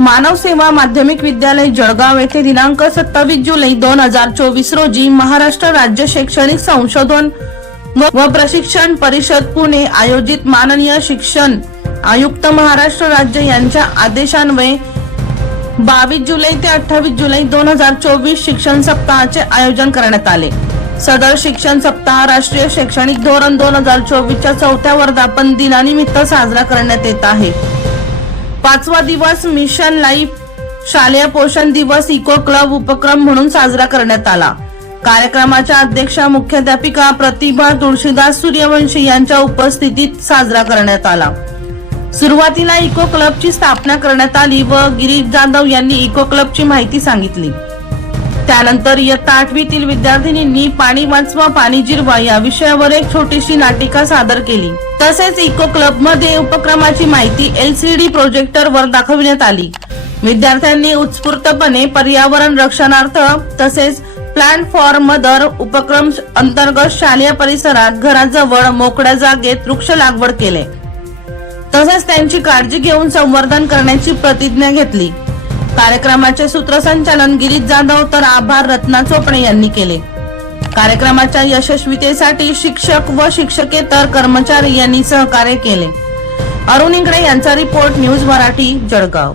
मानव सेवा माध्यमिक विद्यालय जळगाव येथे दिनांक सत्तावीस जुलै दोन हजार चोवीस रोजी महाराष्ट्र राज्य शैक्षणिक संशोधन व- प्रशिक्षण परिषद पुणे आयोजित माननीय शिक्षण आयुक्त महाराष्ट्र राज्य यांच्या आदेशान्वये बावीस जुलै ते अठ्ठावीस जुलै दोन हजार चोवीस शिक्षण सप्ताहाचे आयोजन करण्यात आले. सदर शिक्षण सप्ताह राष्ट्रीय शैक्षणिक धोरण दोन हजार चोवीसच्या चौथ्या वर्धापन दिनानिमित्त साजरा करण्यात येत आहे. पाचवा दिवस मिशन लाईफ शालेय पोषण दिवस इको क्लब उपक्रम म्हणून साजरा करण्यात आला. कार्यक्रमाच्या अध्यक्षा मुख्याध्यापिका प्रतिभा तुळशीदास सूर्यवंशी यांच्या उपस्थितीत साजरा करण्यात आला. सुरुवातीला इको क्लबची स्थापना करण्यात आली व गिरीश जाधव यांनी इको क्लबची माहिती सांगितली. त्यानंतर इयत्ता आठवीतील विद्यार्थिनींनी पाणी वाचवा पाणी जिरवा या विषयावर एक छोटीशी नाटिका सादर केली. तसेच इको क्लबमध्ये उपक्रमाची माहिती एलसीडी प्रोजेक्टर वर दाखविण्यात आली. विद्यार्थ्यांनी उत्स्फूर्तपणे पर्यावरण रक्षणार्थ तसेच प्लॅन फॉर मदर उपक्रम अंतर्गत शालेय परिसरात घराजवळ मोकळ्या जागेत वृक्ष लागवड केले. तसेच त्यांची काळजी घेऊन संवर्धन करण्याची प्रतिज्ञा घेतली. कार्यक्रमाचे सूत्रसंचालन गिरीश जाधव तर आभार रत्ना चोपडे यांनी केले. कार्यक्रमाच्या यशस्वीतेसाठी शिक्षक व शिक्षकेतर कर्मचारी यांनी सहकार्य केले. अरुण इंगडे यांचा रिपोर्ट न्यूज मराठी जळगाव.